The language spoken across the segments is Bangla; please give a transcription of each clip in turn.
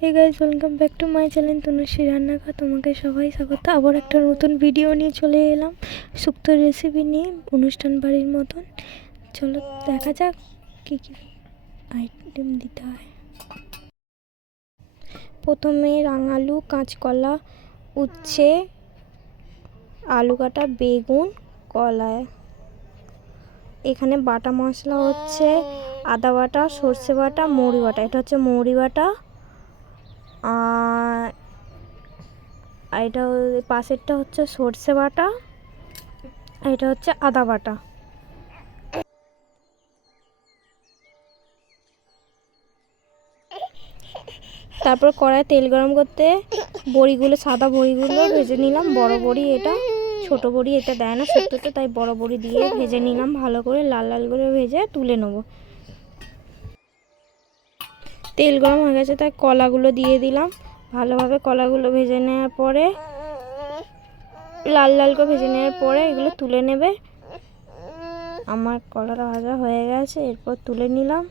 Hey guys, welcome back to my channel Tanushree Rannaghar. তোমাকে সবাই স্বাগত। আবার একটা নতুন ভিডিও নিয়ে চলে এলাম, শুক্তো রেসিপি নিয়ে, অনুষ্ঠান বাড়ির মতন। চলো দেখা যাক কী কী আইটেম দিতে হয়। প্রথমে রাঙালু, কাঁচকলা, উচ্ছে, আলু কাটা, বেগুন, কলা। এখানে বাটা মশলা হচ্ছে আদা বাটা, সর্ষে বাটা, মৌরি বাটা। এটা হচ্ছে মৌরি বাটা। আর এটা পাশেরটা হচ্ছে সর্ষে বাটা, এটা হচ্ছে আদা বাটা। তারপর কড়াইয়ে তেল গরম করতে বড়িগুলো, সাদা বড়িগুলো ভেজে নিলাম। বড় বড়ি এটা, ছোট বড়ি এটা দেয় না শুক্তোতে, তাই বড় বড়ি দিয়ে ভেজে নিলাম ভালো করে, লাল লাল করে ভেজে তুলে নেব। তেল গরম হয়ে গেছে, তাই কলাগুলো দিয়ে দিলাম। ভালোভাবে কলাগুলো ভেজে নেওয়ার পরে, লাল লাল করে ভেজে নেওয়ার পরে এগুলো তুলে নেবে। আমার কলাটা ভাজা হয়ে গেছে, এরপর তুলে নিলাম।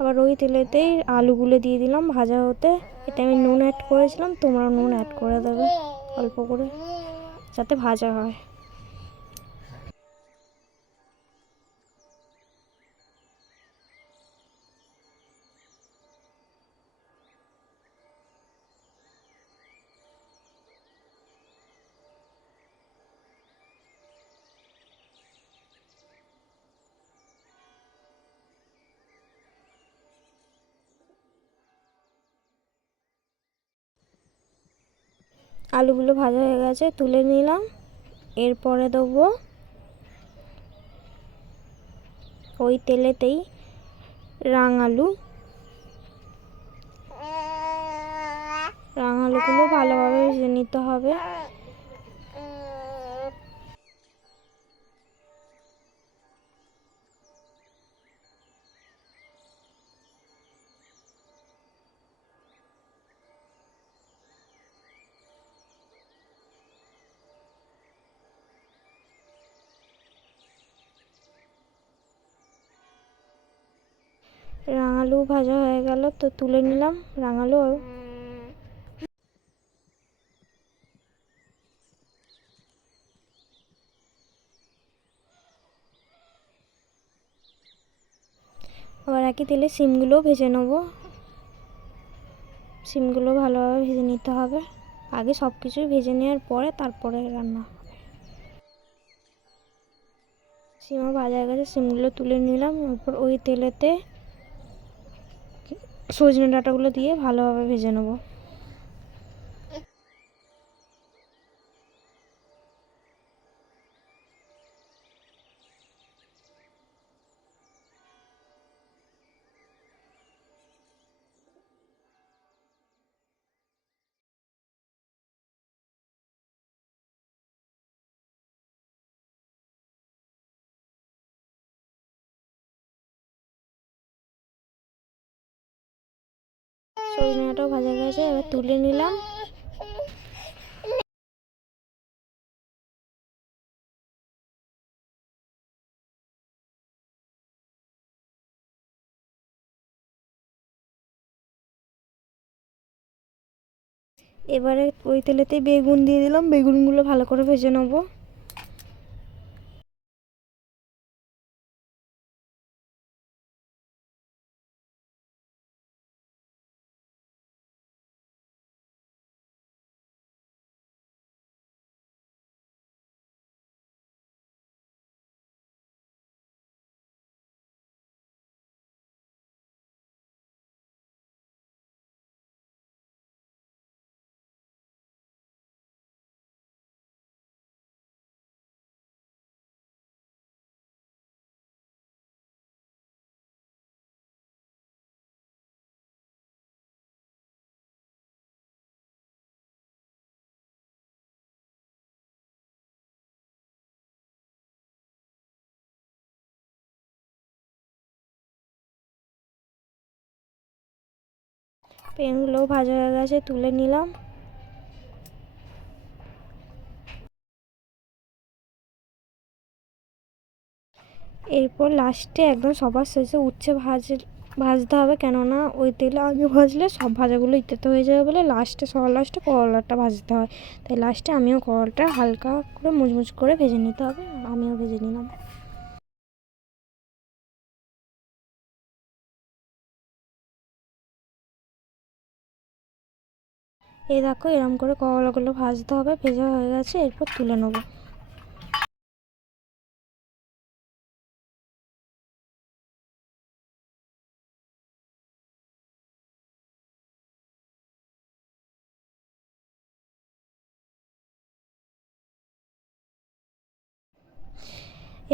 আবার ওই তেলেতেই আলুগুলো দিয়ে দিলাম ভাজা হতে। এটা আমি নুন অ্যাড করেছিলাম, তোমরা নুন অ্যাড করে দেবে অল্প করে, যাতে ভাজা হয়। আলুগুলো ভাজা হয়ে গেছে, তুলে নিলাম। এরপরে দেবো ওই তেলেতেই রাঙালু। রাঙালুগুলো ভালোভাবে ভেজে নিতে হবে। রাঙালু ভাজা হয়ে গেল, তো তুলে নিলাম রাঙালু। আবার একই তেলে সিমগুলোও ভেজে নেব। সিমগুলো ভালোভাবে ভেজে নিতে হবে। আগে সব কিছুই ভেজে নেওয়ার পরে তারপরে রান্না। সিমও ভাজা হয়ে গেছে, সিমগুলো তুলে নিলাম। এরপর ওই তেলেতে সজনে ডাঁটাগুলো দিয়ে ভালোভাবে ভেজে নেব। সজনে ডাঁটাও ভাজা গেছে, এবার তুলে নিলাম। এবারে ওই তেলেতেই বেগুন দিয়ে দিলাম, বেগুনগুলো ভালো করে ভেজে নেব। বেগুনগুলোও ভাজা হয়ে গেছে, তুলে নিলাম। এরপর লাস্টে একদম সবার শেষে উচ্ছে ভাজতে হবে, কেননা ওই তেলে আগে ভাজলে সব ভাজাগুলো ইত্যাদি হয়ে যাবে বলে লাস্টে সবার লাস্টে করলাটা ভাজতে হয়। তাই লাস্টে আমিও করলাটা হালকা করে মুচমুচ করে ভেজে নিতে হবে, আমিও ভেজে নিলাম। এই দেখো এরকম করে করলাগুলো ভাজতে হবে, ভেজা হয়ে গেছে, এরপর তুলে নেবো।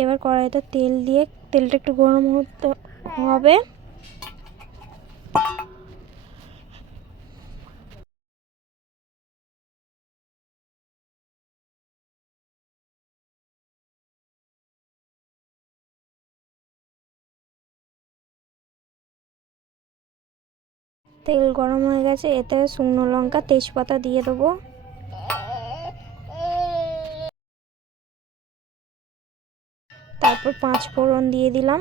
এবার কড়াইতে তেল দিয়ে তেলটা একটু গরম হতে হবে। তেল গরম হয়ে গেছে, এতে শুকনো লঙ্কা তেজপাতা দিয়ে দেবো। তারপর 5 ফোড়ন দিয়ে দিলাম।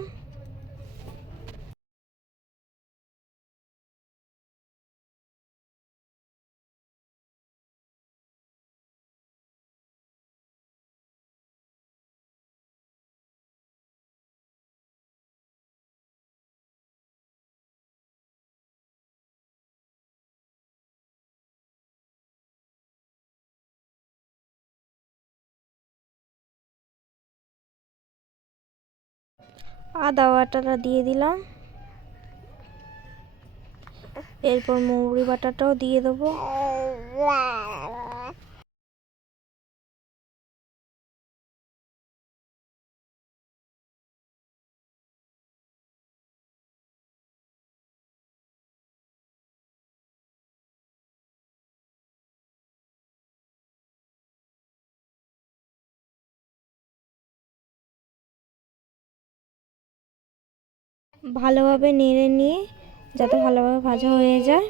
আদা বাটাটা দিয়ে দিলাম। এরপর মৌরি বাটাটাও দিয়ে দেবো। ভালোভাবে নেড়ে নিয়ে যাতে ভালোভাবে ভাজা হয়ে যায়।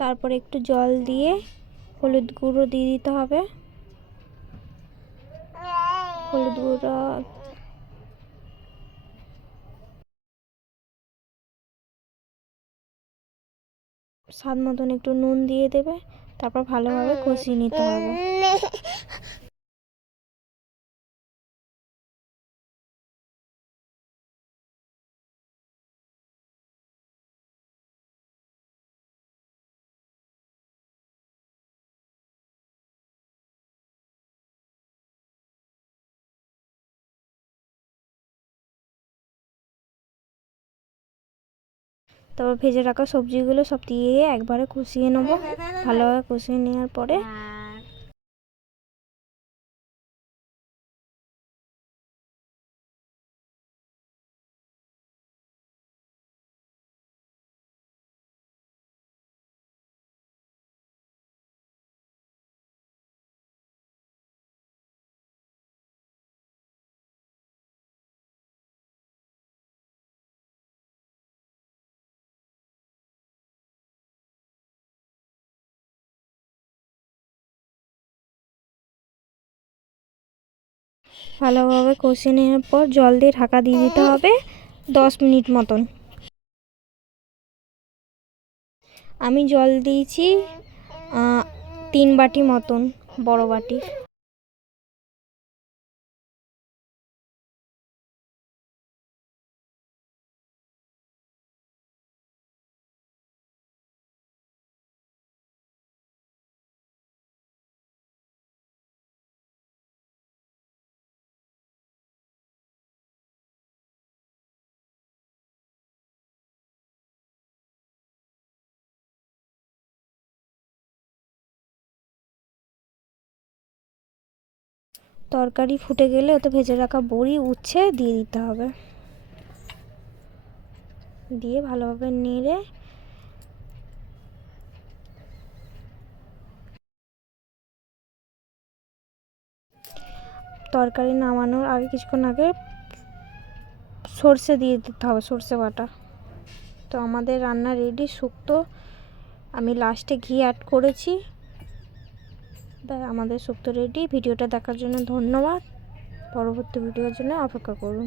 তারপর একটু জল দিয়ে হলুদ গুঁড়ো দিয়ে দিতে হবে। হলুদ গুঁড়ো, স্বাদ মতন একটু নুন দিয়ে দেবে। তারপর ভালোভাবে কষিয়ে নিতে হবে। তারপর ভেজে রাখা সবজিগুলো সব দিয়ে একবারে কষিয়ে নেবো। ভালোভাবে কষিয়ে নেওয়ার পরে ভালোভাবে কষিয়ে নেওয়ার পর জল দিয়ে ঢাকা দিয়ে দিতে হবে 10 মিনিট মতন। আমি জল দিয়েছি 3 বাটি মতন, বড় বাটি। তরকারি ফুটে গেলে ওতে ভেজে রাখা বড়ি উচ্ছে দিয়ে দিতে হবে। দিয়ে ভালোভাবে নেড়ে তরকারি নামানোর আগে কিছুক্ষণ আগে সর্ষে দিয়ে দিতে হবে, সর্ষে বাটা। তো আমাদের রান্না রেডি, শুক্তো। আমি লাস্টে ঘি অ্যাড করেছি। আমাদের শুক্তো রেডি। ভিডিওটা দেখার জন্য ধন্যবাদ। পরবর্তী ভিডিওর জন্য অপেক্ষা করুন।